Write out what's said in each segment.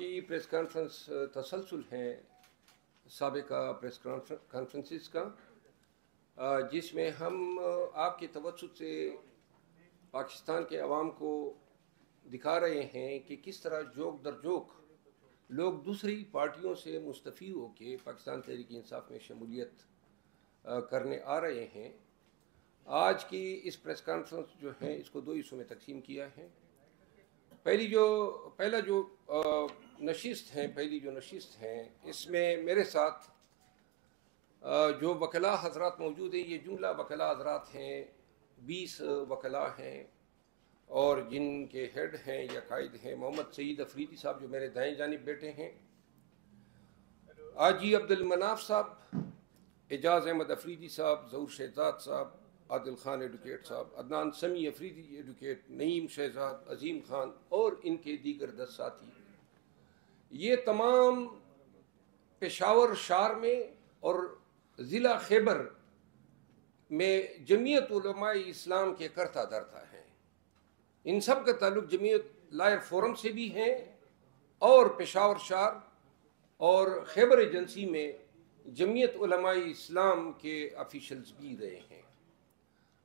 کی press conference تسلسل ہیں سابقہ پریس کانفرنسز کا، جس میں ہم آپ کے توسط سے پاکستان کے عوام کو دکھا رہے ہیں کہ کس طرح جوک در جوک لوگ دوسری پارٹیوں سے مستفید ہو کے پاکستان تحریک انصاف میں شمولیت کرنے آ رہے ہیں۔ آج کی اس پریس کانفرنس جو ہے اس کو دو حصوں میں تقسیم کیا ہے۔ پہلی جو نشست ہیں اس میں میرے ساتھ جو وکلاء حضرات موجود ہیں، یہ جملہ وکلاء حضرات ہیں، 20 وکلاء ہیں، اور جن کے ہیڈ ہیں یا قائد ہیں محمد سعید افریدی صاحب جو میرے دائیں جانب بیٹھے ہیں، حاجی عبد المناف صاحب، اعجاز احمد افریدی صاحب، ظہور شہزاد صاحب، عادل خان ایڈوکیٹ صاحب، عدنان سمیع افریدی ایڈوکیٹ، نعیم شہزاد، عظیم خان اور ان کے دیگر 10 ساتھی۔ یہ تمام پشاور شہر میں اور ضلع خیبر میں جمعیت علماء اسلام کے کرتا دھرتا ہیں۔ ان سب کا تعلق جمعیت لائر فورم سے بھی ہیں اور پشاور شہر اور خیبر ایجنسی میں جمعیت علماء اسلام کے آفیشلز بھی رہے ہیں۔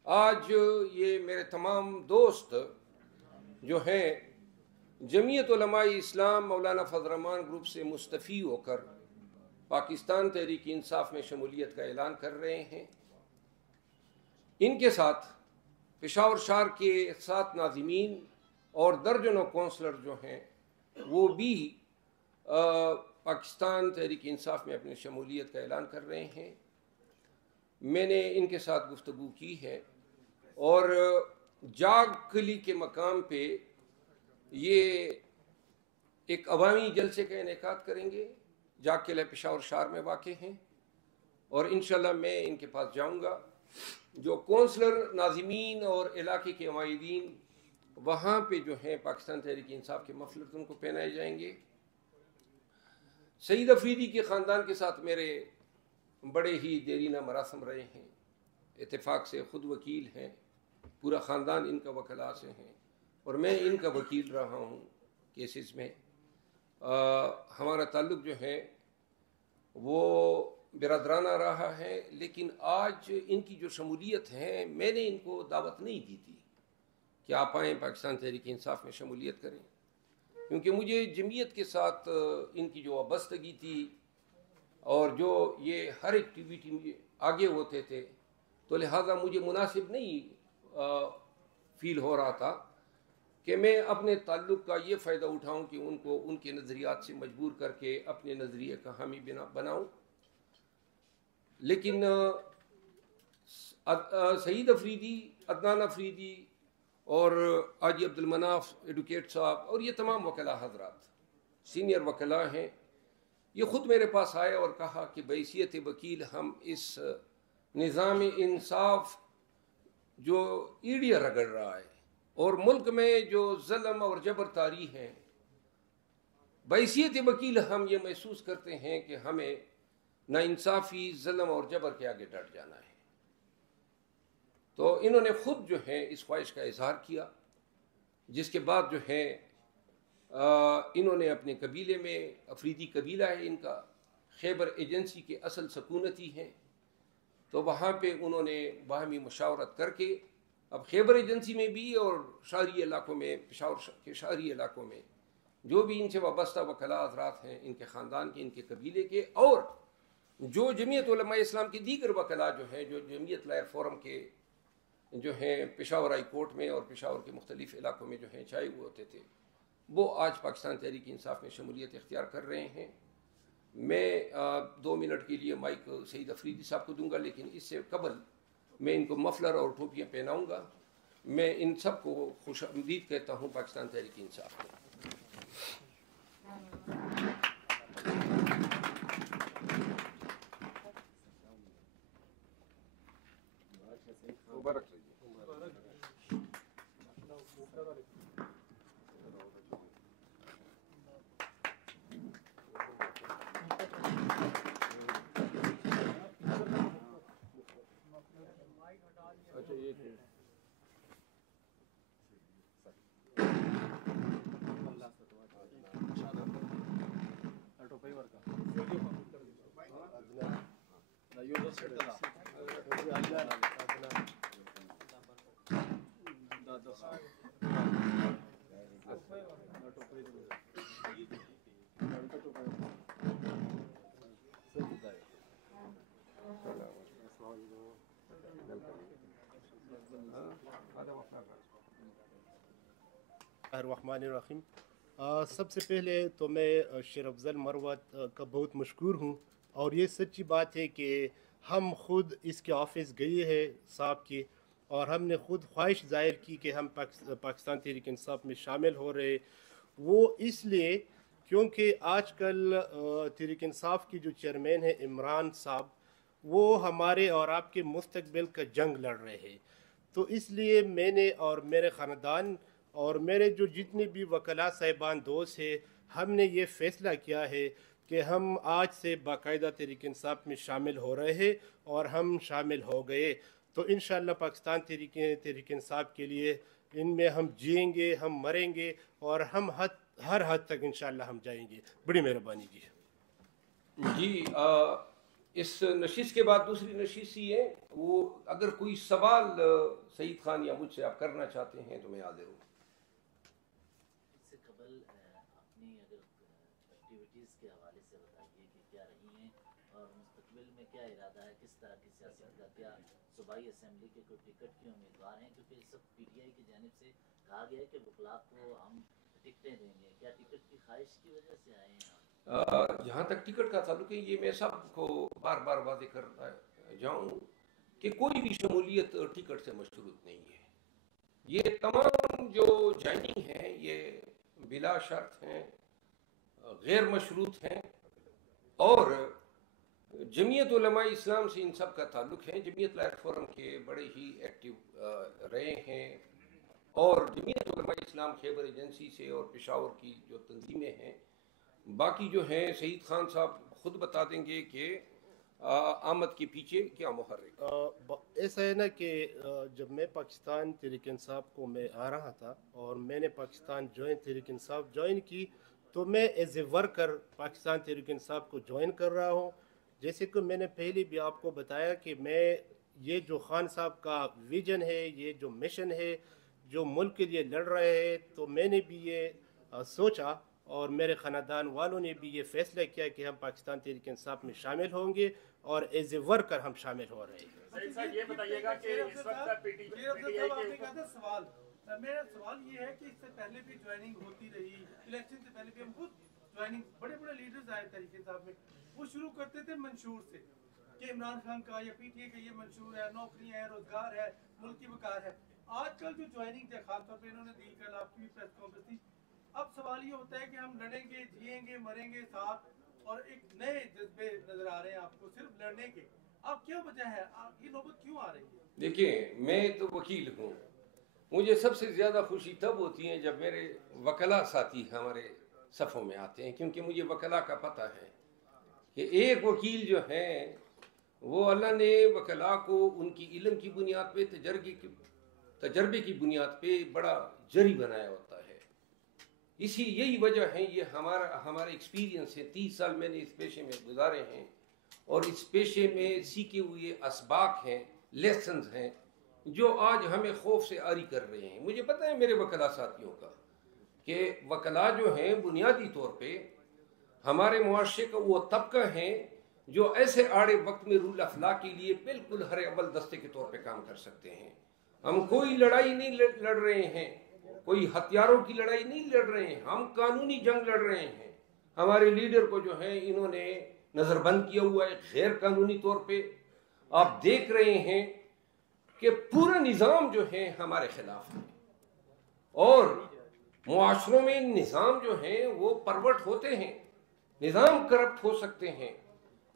آج یہ میرے تمام دوست جو ہیں جمعیت علماء اسلام مولانا فضل الرحمان گروپ سے مستفید ہو کر پاکستان تحریک انصاف میں شمولیت کا اعلان کر رہے ہیں۔ ان کے ساتھ پشاور شہر کے 7 ناظمین اور درجنوں کونسلر جو ہیں وہ بھی پاکستان تحریک انصاف میں اپنی شمولیت کا اعلان کر رہے ہیں۔ میں نے ان کے ساتھ گفتگو کی ہے اور جاگ کلی کے مقام پہ یہ ایک عوامی جلسے کا انعقاد کریں گے۔ جاگ قلعہ پشاور شہر میں واقع ہیں اور انشاءاللہ میں ان کے پاس جاؤں گا۔ جو کونسلر ناظمین اور علاقے کے عمائدین وہاں پہ جو ہیں پاکستان تحریک انصاف کے مفلر ان کو پہنائے جائیں گے۔ سعید افریدی کے خاندان کے ساتھ میرے بڑے ہی دیرینہ مراسم رہے ہیں، اتفاق سے خود وکیل ہیں، پورا خاندان ان کا وکلاء سے ہیں اور میں ان کا وکیل رہا ہوں کیسز میں۔ ہمارا تعلق جو ہے وہ برادرانہ رہا ہے، لیکن آج ان کی جو شمولیت ہے میں نے ان کو دعوت نہیں دی تھی کہ آپ آئیں پاکستان تحریک انصاف میں شمولیت کریں، کیونکہ مجھے جمعیت کے ساتھ ان کی جو وابستگی تھی اور جو یہ ہر ایکٹیویٹی میں آگے ہوتے تھے، تو لہٰذا مجھے مناسب نہیں فیل ہو رہا تھا کہ میں اپنے تعلق کا یہ فائدہ اٹھاؤں کہ ان کو ان کے نظریات سے مجبور کر کے اپنے نظریے کا حامی بناؤں۔ لیکن سعید افریدی، عدنان افریدی اور حاجی عبد المناف ایڈوکیٹ صاحب اور یہ تمام وکلاء حضرات سینئر وکلاء ہیں، یہ خود میرے پاس آئے اور کہا کہ بحیثیت وکیل ہم اس نظام انصاف جو ایڑیاں رگڑ رہا ہے اور ملک میں جو ظلم اور جبر طاری ہیں، بحیثیت وکیل ہم یہ محسوس کرتے ہیں کہ ہمیں ناانصافی، ظلم اور جبر کے آگے ڈٹ جانا ہے۔ تو انہوں نے خود جو ہے اس خواہش کا اظہار کیا، جس کے بعد جو ہے انہوں نے اپنے قبیلے میں، افریدی قبیلہ ہے ان کا، خیبر ایجنسی کے اصل سکونتی ہیں، تو وہاں پہ انہوں نے باہمی مشاورت کر کے اب خیبر ایجنسی میں بھی اور شہری علاقوں میں، پشاور کے شہری علاقوں میں جو بھی ان سے وابستہ وکلاء حضرات ہیں، ان کے خاندان کے، ان کے قبیلے کے، اور جو جمعیت علماء اسلام کے دیگر وکلاء جو ہیں، جو جمعیت لائر فورم کے جو ہیں پشاور ہائی کورٹ میں اور پشاور کے مختلف علاقوں میں جو ہیں چھائے ہوئے ہوتے تھے، وہ آج پاکستان تحریک انصاف میں شمولیت اختیار کر رہے ہیں۔ میں 2 منٹ کے لیے مائک سعید افریدی صاحب کو دوں گا، لیکن اس سے قبل میں ان کو مفلر اور ٹوپیاں پہناؤں گا۔ میں ان سب کو خوش آمدید کہتا ہوں پاکستان تحریک انصاف میں۔ مبارک الرحمن الرحیم. سب سے پہلے تو میں شیر افضل مروت کا بہت مشکور ہوں، اور یہ سچی بات ہے کہ ہم خود اس کے آفس گئے ہیں صاحب کی، اور ہم نے خود خواہش ظاہر کی کہ ہم پاکستان تحریک انصاف میں شامل ہو رہے. وہ اس لیے کیونکہ آج کل تحریک انصاف کی جو چیئرمین ہے عمران صاحب، وہ ہمارے اور آپ کے مستقبل کا جنگ لڑ رہے ہیں. تو اس لیے میں نے اور میرے خاندان اور میرے جو جتنے بھی وکلاء صاحبان دوست ہیں، ہم نے یہ فیصلہ کیا ہے کہ ہم آج سے باقاعدہ تحریک انصاف میں شامل ہو رہے ہیں، اور ہم شامل ہو گئے. تو انشاءاللہ پاکستان تحریک انصاف کے لیے ان میں ہم جئیں گے، ہم مریں گے، اور ہم ہر حد تک انشاءاللہ ہم جائیں گے. بڑی مہربانی کی. جی اس نشست کے بعد دوسری نشست ہی ہے، وہ اگر کوئی سوال سعید خان یا مجھ سے آپ کرنا چاہتے ہیں تو میں حاضر ہوں. اس سے قبل اپنی اگر ایکٹیویٹیز کے حوالے سے بتائیے کہ کیا رہی ہیں، اور مستقبل میں کیا ارادہ ہے، کس طرح کی سیاست کا، کیا صوبائی اسمبلی کے کوئی ٹکٹ کے امیدوار ہیں؟ کیونکہ سب پی ٹی آئی کی جانب سے کہا گیا ہے کہ وکلاء کو ہم ٹکٹیں دیں گے. کیا ٹکٹ کی خواہش کی وجہ سے آئے ہیں آپ؟ جہاں تک ٹکٹ کا تعلق ہے، یہ میں سب کو بار بار واضح کرتا جاؤں کہ کوئی بھی شمولیت ٹکٹ سے مشروط نہیں ہے. یہ تمام جو جوائننگ ہیں یہ بلا شرط ہیں، غیر مشروط ہیں، اور جمعیت علماء اسلام سے ان سب کا تعلق ہے. جمعیت لائٹ فورم کے بڑے ہی ایکٹیو رہے ہیں، اور جمعیت علماء اسلام خیبر ایجنسی سے اور پشاور کی جو تنظیمیں ہیں، باقی جو ہیں سعید خان صاحب خود بتا دیں گے کہ آمد کے پیچھے کیا محرک. ایسا ہے نا کہ جب میں پاکستان تحریک انصاف کو میں آ رہا تھا، اور میں نے پاکستان تحریک انصاف جوائن کی، تو میں as a worker Pakistan Tehreek Insaf کو جوائن کر رہا ہوں. جیسے کہ میں نے پہلے بھی آپ کو بتایا کہ میں یہ جو خان صاحب کا ویژن ہے، یہ جو مشن ہے، جو ملک کے لیے لڑ رہے ہیں، تو میں نے بھی یہ سوچا، اور میرے خاندان والوں نے بھی یہ فیصلہ کیا کہ ہم پاکستان تحریک انصاف میں شامل ہوں گے، اور ایز اے ورکر ہم شامل ہو رہے ہیں. یہ بتائیے گا کہ اس وقت پی ٹی آئی کے سوال، میرا سوال یہ ہے کہ اس سے پہلے بھی جوائننگ ہوتی رہی، الیکشن سے پہلے بھی ہم خود جوائننگ، بڑے بڑے لیڈرز آئے تحریک انصاف میں، وہ شروع کرتے تھے منشور سے کہ عمران خان کا یا پی ٹی آئی کا یہ منشور ہے، نوکریاں ہیں، روزگار ہے، ملک کی وقار ہے. آج کل جو جوائننگ ہے، خاص طور پہ انہوں نے دی، کل آپ کی پریس کانفرنس تھی، اب سوال یہ ہوتا ہے کہ ہم لڑیں گے، جیئیں گے، مریں گے ساتھ، اور ایک نئے جذبے نظر آ رہے ہیں آپ کو صرف لڑنے کے. اب کیا وجہ ہے، یہ نوبت کیوں آ رہی ہے؟ دیکھیں، میں تو وکیل ہوں، مجھے سب سے زیادہ خوشی تب ہوتی ہے جب میرے وکلاء ساتھی ہمارے صفوں میں آتے ہیں، کیونکہ مجھے وکلاء کا پتہ ہے کہ ایک وکیل جو ہے وہ اللہ نے وکلاء کو ان کی علم کی بنیاد پہ، تجربے کی بنیاد پہ بڑا جری بنایا ہوتا ہے. یہی وجہ ہے، یہ ہمارا ایکسپیرینس ہے. 30 سال میں نے اس پیشے میں گزارے ہیں، اور اس پیشے میں سیکھے ہوئے اسباق ہیں، لیسنز ہیں، جو آج ہمیں خوف سے عاری کر رہے ہیں. مجھے پتہ ہے میرے وکلاء ساتھیوں کا کہ وکلاء جو ہیں بنیادی طور پہ ہمارے معاشرے کا وہ طبقہ ہیں جو ایسے آڑے وقت میں رول آف لا کے لیے بالکل ہر اول دستے کے طور پہ کام کر سکتے ہیں. ہم کوئی لڑائی نہیں لڑ رہے ہیں، کوئی ہتھیاروں کی لڑائی نہیں لڑ رہے ہیں، ہم قانونی جنگ لڑ رہے ہیں. ہمارے لیڈر کو جو ہے انہوں نے نظر بند کیا ہوا ہے غیر قانونی طور پہ. آپ دیکھ رہے ہیں کہ پورا نظام جو ہے ہمارے خلاف ہے، اور معاشروں میں نظام جو ہیں وہ پرورٹ ہوتے ہیں، نظام کرپٹ ہو سکتے ہیں،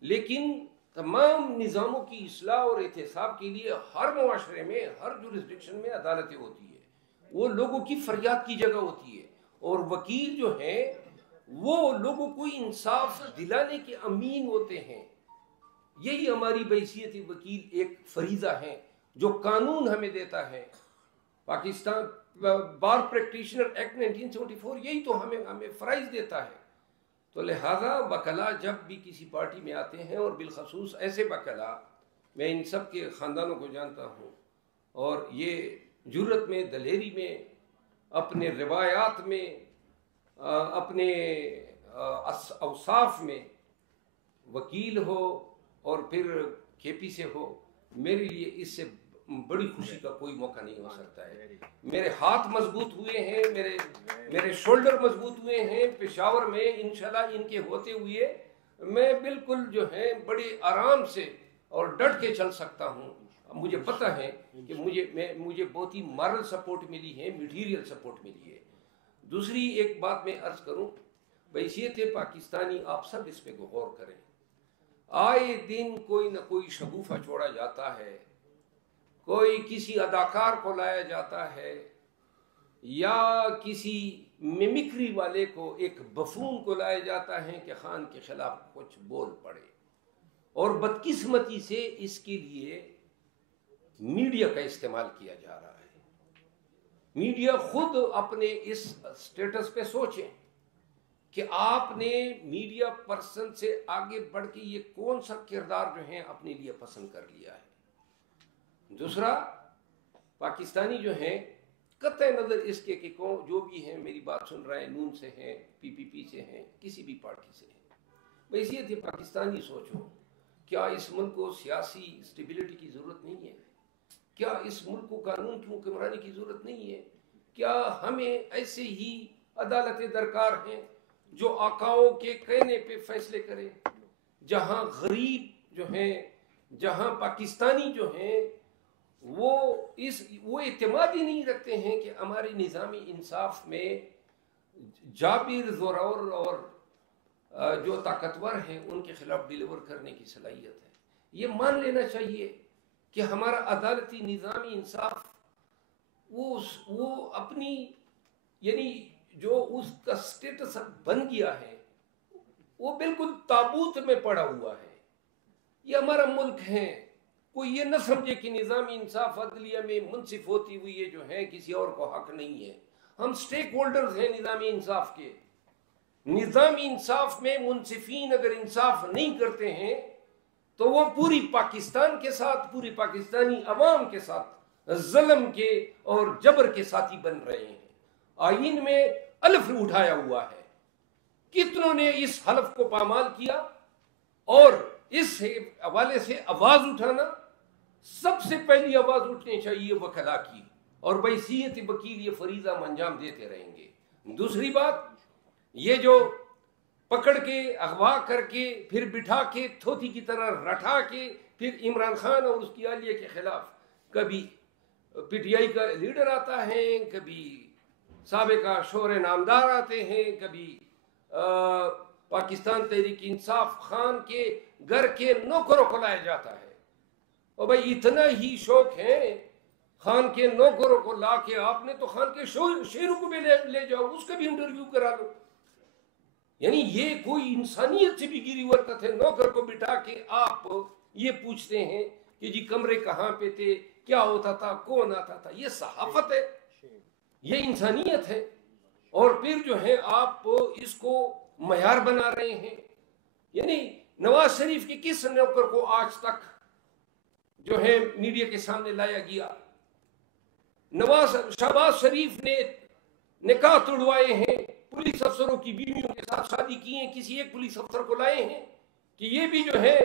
لیکن تمام نظاموں کی اصلاح اور احتساب کے لیے ہر معاشرے میں، ہر جورسڈکشن میں عدالتیں ہوتی ہے، وہ لوگوں کی فریاد کی جگہ ہوتی ہے. اور وکیل جو ہیں وہ لوگوں کو انصاف دلانے کے امین ہوتے ہیں. یہی ہماری بحیثیت وکیل ایک فریضہ ہے جو قانون ہمیں دیتا ہے. پاکستان بار پریکٹیشنر ایکٹ 1974 یہی تو ہمیں فرائض دیتا ہے. تو لہذا وکلا جب بھی کسی پارٹی میں آتے ہیں، اور بالخصوص ایسے وکلا، میں ان سب کے خاندانوں کو جانتا ہوں، اور یہ جرت میں، دلیری میں، اپنے روایات میں، اپنے اوصاف میں، وکیل ہو اور پھر کے پی سے ہو، میرے لیے اس سے بڑی خوشی کا کوئی موقع نہیں ہو سکتا ہے۔ میرے ہاتھ مضبوط ہوئے ہیں، میرے شولڈر مضبوط ہوئے ہیں پشاور میں، انشاءاللہ ان کے ہوتے ہوئے میں بالکل جو ہے بڑے آرام سے اور ڈٹ کے چل سکتا ہوں۔ مجھے پتہ ہے کہ مجھے بہت ہی مارل سپورٹ ملی ہے، میٹیریل سپورٹ ملی ہے۔ دوسری ایک بات میں عرض کروں، بحیثیت پاکستانی آپ سب اس پہ غور کریں۔ آئے دن کوئی نہ کوئی شگوفہ چھوڑا جاتا ہے، کوئی کسی اداکار کو لایا جاتا ہے، یا کسی میمکری والے کو، ایک بفون کو لایا جاتا ہے کہ خان کے خلاف کچھ بول پڑے، اور بدقسمتی سے اس کے لیے میڈیا کا استعمال کیا جا رہا ہے۔ میڈیا خود اپنے اس سٹیٹس پہ سوچیں کہ آپ نے میڈیا پرسن سے آگے بڑھ کے یہ کون سا کردار جو ہے اپنے لیے پسند کر لیا ہے۔ دوسرا، پاکستانی جو ہیں، قطع نظر اس کے کہ کون جو بھی ہیں میری بات سن رہے ہیں، نون سے ہیں، پی پی پی سے ہیں، کسی بھی پارٹی سے ہیں، بحیثیت پاکستانی سوچو، کیا اس ملک کو سیاسی اسٹیبلٹی کی ضرورت نہیں ہے؟ کیا اس ملک کو قانون کی حکمرانی کی ضرورت نہیں ہے؟ کیا ہمیں ایسے ہی عدالتیں درکار ہیں جو آقاؤں کے کہنے پہ فیصلے کریں، جہاں غریب جو ہیں، جہاں پاکستانی جو ہیں وہ اعتماد ہی نہیں رکھتے ہیں کہ ہمارے نظامی انصاف میں جابر، زورور اور جو طاقتور ہیں ان کے خلاف ڈیلیور کرنے کی صلاحیت ہے۔ یہ مان لینا چاہیے کہ ہمارا عدالتی نظامی انصاف وہ اپنی، یعنی جو اس کا سٹیٹس بن گیا ہے وہ بالکل تابوت میں پڑا ہوا ہے۔ یہ ہمارا ملک ہے، کوئی یہ نہ سمجھے کہ نظامی انصاف عدلیہ میں منصف ہوتی ہوئی یہ جو ہے کسی اور کو حق نہیں ہے۔ ہم سٹیک ہولڈرز ہیں نظامی انصاف کے۔ نظامی انصاف میں منصفین اگر انصاف نہیں کرتے ہیں تو وہ پوری پاکستان کے ساتھ، پوری پاکستانی عوام کے ساتھ ظلم کے اور جبر کے ساتھی بن رہے ہیں۔ آئین میں الف اٹھایا ہوا ہے، کتنوں نے اس حلف کو پامال کیا، اور اس حوالے سے آواز اٹھانا، سب سے پہلی آواز اٹھنی چاہیے وکلا کی، اور بحیثیت وکیل یہ فریضہ ہم انجام دیتے رہیں گے۔ دوسری بات، یہ جو پکڑ کے، اغوا کر کے، پھر بٹھا کے تھوتی کی طرح رٹا کے، پھر عمران خان اور اس کی اہلیہ کے خلاف کبھی پی ٹی آئی کا لیڈر آتا ہے، کبھی سابقہ شور نامدار آتے ہیں، کبھی پاکستان تحریک انصاف خان کے گھر کے نوکروں کو لایا جاتا ہے۔ اور بھائی اتنا ہی شوق ہے خان کے نوکروں کو لا کے، آپ نے تو خان کے شیروں کو بھی لے جاؤ، اس کا بھی انٹرویو کرا لو۔ یعنی یہ کوئی انسانیت سے بھی گری حرکت ہے، نوکر کو بٹھا کے آپ یہ پوچھتے ہیں کہ جی کمرے کہاں پہ تھے، کیا ہوتا تھا، کون آتا تھا۔ یہ صحافت ہے، یہ انسانیت ہے، اور پھر جو ہے آپ اس کو معیار بنا رہے ہیں۔ یعنی نواز شریف کے کس نوکر کو آج تک جو ہے میڈیا کے سامنے لایا گیا؟ شہباز شریف نے نکاح توڑوائے ہیں، پولیس افسروں کی بیویوں کے ساتھ شادی کی ہیں، کسی ایک پولیس افسر کو لائے ہیں کہ یہ بھی جو ہے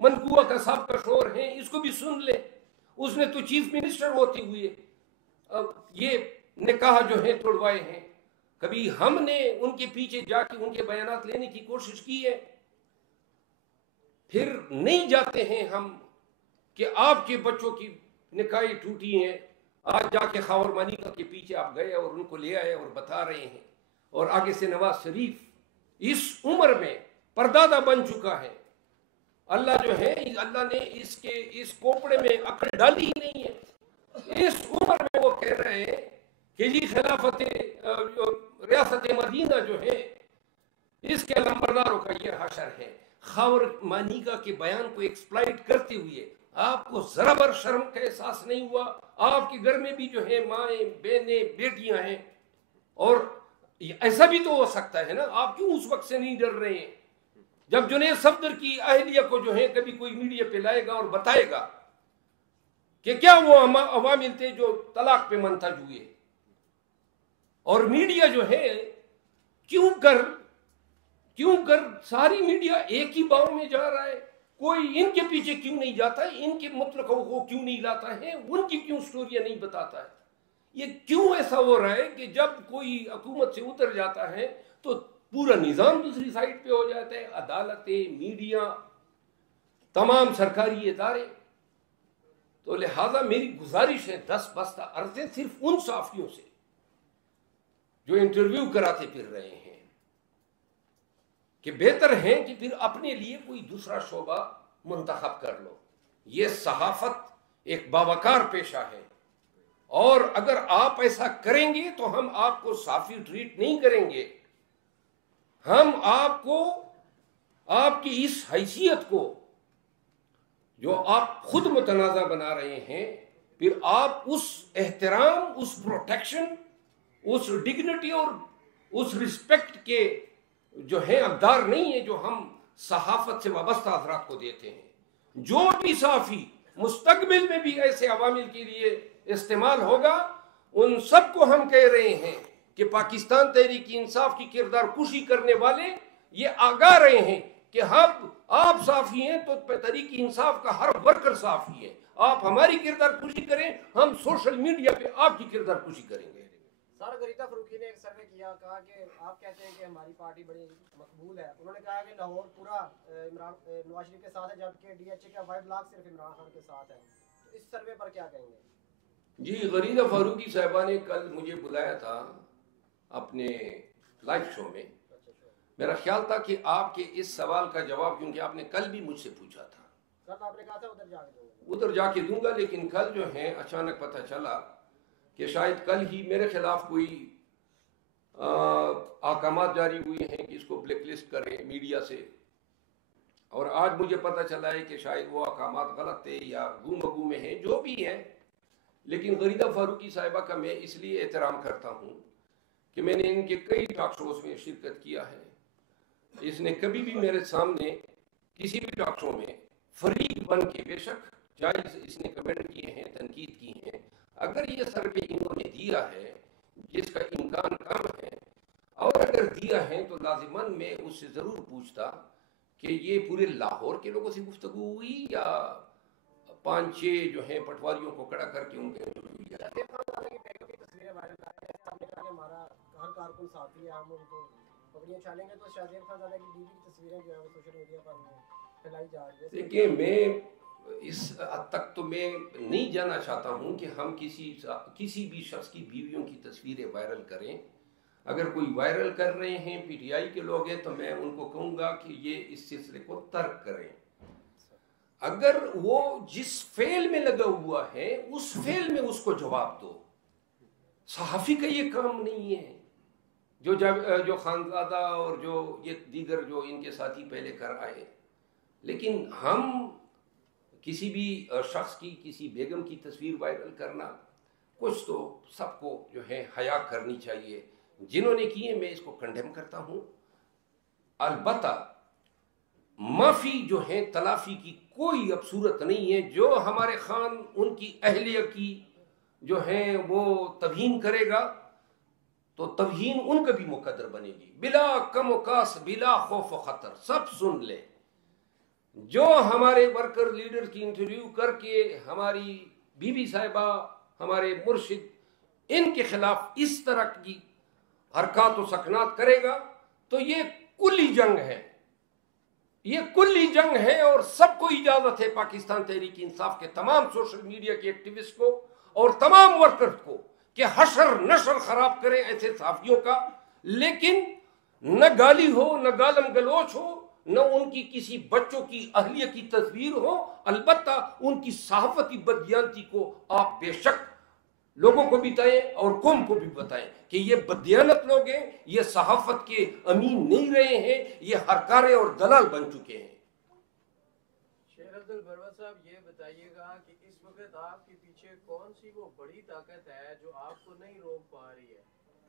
منقوہ کا سابقہ شور ہے، اس کو بھی سن لے۔ اس نے تو چیف منسٹر ہوتے ہوئے اب یہ نکاح جو ہے توڑوائے ہیں۔ کبھی ہم نے ان کے پیچھے جا کے ان کے بیانات لینے کی کوشش کی ہے؟ پھر نہیں جاتے ہیں ہم کہ آپ کے بچوں کی نکاحیں ٹوٹی ہیں، آج جا کے خاور مانیکا کے پیچھے آپ گئے اور ان کو لے آئے اور بتا رہے ہیں، اور آگے سے نواز شریف اس عمر میں پردادا بن چکا ہے۔ اللہ جو ہے، اللہ نے اس کوپڑے میں عقل ڈالی ہی نہیں ہے۔ اس عمر میں وہ کہہ رہے ہیں کہ جی خلافت ریاست مدینہ جو ہے اس کے علمبرداروں کا یہ حشر ہے۔ خاور مانیکا کے بیان کو ایکسپلائٹ کرتے ہوئے آپ کو ذرا بر شرم کا احساس نہیں ہوا؟ آپ کے گھر میں بھی جو ہے مائیں، بہنیں، بیٹیاں ہیں، اور ایسا بھی تو ہو سکتا ہے نا, آپ کیوں اس وقت سے نہیں ڈر رہے ہیں جب جنید صفدر کی اہلیہ کو جو ہے کبھی کوئی میڈیا پہ لائے گا اور بتائے گا کہ کیا وہ عوامل تھے جو طلاق پہ منتج ہوئے, اور میڈیا جو ہے کیوں کر ساری میڈیا ایک ہی باؤں میں جا رہا ہے, کوئی ان کے پیچھے کیوں نہیں جاتا ہے, ان کے مطلق کو کیوں نہیں لاتا ہے, ان کی کیوں سٹوریاں نہیں بتاتا ہے. یہ کیوں ایسا ہو رہا ہے کہ جب کوئی حکومت سے اتر جاتا ہے تو پورا نظام دوسری سائڈ پہ ہو جاتا ہے, عدالتیں, میڈیا, تمام سرکاری ادارے. تو لہذا میری گزارش ہے 10 بستہ عرض صرف ان صحافیوں سے جو انٹرویو کراتے پھر رہے ہیں کہ بہتر ہے کہ پھر اپنے لیے کوئی دوسرا شعبہ منتخب کر لو. یہ صحافت ایک باوقار پیشہ ہے, اور اگر آپ ایسا کریں گے تو ہم آپ کو صحافی ٹریٹ نہیں کریں گے, ہم آپ کو آپ کی اس حیثیت کو جو آپ خود متنازع بنا رہے ہیں, پھر آپ اس احترام, اس پروٹیکشن, اس ڈگنیٹی اور اس رسپیکٹ کے جو ہے حقدار نہیں ہے جو ہم صحافت سے وابستہ حضرات کو دیتے ہیں. جو بھی صحافی مستقبل میں بھی ایسے عوامل کے لیے استعمال ہوگا, ان سب کو ہم کہہ رہے ہیں کہ پاکستان تحریک انصاف کی کردار کشی کرنے والے یہ آگاہ رہے ہیں کہ آپ صحافی ہیں تو تحریک انصاف کا ہر ورکر صحافی ہے, آپ ہماری کردار کشی کریں, ہم سوشل میڈیا پہ آپ کی کردار کشی کریں گے. سر غریدہ فاروقی نے ایک سروے کیا, کہا کہ آپ کہتے ہیں کہ ہماری پارٹی بڑی مقبول ہے, انہوں نے کہا کہ لاہور پورا نواز شریف کے ساتھ ہے جبکہ ڈی ایچ اے کا وائی بلاک صرف عمران خان کے ساتھ ہے. اس سروے پر کیا کہیں گے؟ جی, غریدہ فاروقی صاحبہ نے کل مجھے بلایا تھا اپنے لائیو شو میں. میرا خیال تھا کہ آپ کے اس سوال کا جواب, کیونکہ آپ نے کل بھی مجھ سے پوچھا تھا, سر آپ نے کہا تھا ادھر جا کے دوں گا, لیکن کل جو ہے اچانک پتہ چلا کہ شاید کل ہی میرے خلاف کوئی احکامات جاری ہوئے ہیں کہ اس کو بلیک لسٹ کریں میڈیا سے, اور آج مجھے پتہ چلا ہے کہ شاید وہ احکامات غلط تھے یا گم بگو میں ہیں, جو بھی ہیں. لیکن غریدہ فاروقی صاحبہ کا میں اس لیے احترام کرتا ہوں کہ میں نے ان کے کئی ٹاک شوز میں شرکت کیا ہے. اس نے کبھی بھی میرے سامنے کسی بھی ٹاک شو میں فریق بن کے, بے شک جائز اس نے کمنٹ کیے ہیں, تنقید کی ہیں, اگر یہ سروے انہوں نے دیا ہے جس کا امکان کم ہے, اور اگر دیا ہے تو لازماً میں اس سے ضرور پوچھتا کہ یہ پورے لاہور کے لوگوں سے گفتگو ہوئی یا 5-6 جو ہیں پٹواریوں کو کھڑا کر کے ان کے ہمارا ہر کارکن ساتھی ہے, ہم ان کو پکڑیاں چھالیں گے تو شاہزیب خان زادہ کی بیوی کی تصویریں جو ہیں وہ سوشل میڈیا پر پھیلائی جا رہی ہیں. دیکھیے, میں اس حد تک تو میں نہیں جانا چاہتا ہوں کہ ہم کسی بھی شخص کی بیویوں کی تصویریں وائرل کریں. اگر کوئی وائرل کر رہے ہیں پی ٹی آئی کے لوگ ہیں تو میں ان کو کہوں گا کہ یہ اس سلسلے کو ترک کریں. اگر وہ جس فعل میں لگا ہوا ہے اس فعل میں اس کو جواب دو. صحافی کا یہ کام نہیں ہے جو خانزادہ اور جو یہ دیگر جو ان کے ساتھی پہلے کر آئے. لیکن ہم کسی بھی شخص کی, کسی بیگم کی تصویر وائرل کرنا, کچھ تو سب کو جو ہے حیا کرنی چاہیے. جنہوں نے کیے میں اس کو کنڈیم کرتا ہوں. البتہ معافی جو ہے, تلافی کی کوئی اب صورت نہیں ہے. جو ہمارے خان ان کی اہلیہ کی جو ہے وہ توہین کرے گا تو توہین ان کا بھی مقدر بنے گی, بلا کم و کاس, بلا خوف و خطر. سب سن لے, جو ہمارے ورکر لیڈر کی انٹرویو کر کے ہماری بی بی صاحبہ, ہمارے مرشد, ان کے خلاف اس طرح کی حرکات و سکنات کرے گا تو یہ کلی جنگ ہے, یہ کلی جنگ ہے. اور سب کو اجازت ہے, پاکستان تحریک انصاف کے تمام سوشل میڈیا کے ایکٹیوسٹ کو اور تمام ورکر کو, کہ حشر نشر خراب کریں ایسے صحافیوں کا, لیکن نہ گالی ہو, نہ گالم گلوچ ہو, نہ ان کی کسی بچوں کی اہلیہ کی تصویر ہو. البتہ ان کی صحافتی بددیانتی کو آپ بے شک لوگوں کو بھی بتائیں اور قوم کو بھی بتائیں کہ یہ بددیانت لوگ ہیں, یہ صحافت کے امین نہیں رہے ہیں, یہ ہرکارے اور دلال بن چکے ہیں. شیر عبدالبروت صاحب, یہ بتائیے گا کہ اس وقت آپ کے پیچھے کون سی وہ بڑی طاقت ہے جو آپ کو نہیں روک پا رہی ہے؟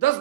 10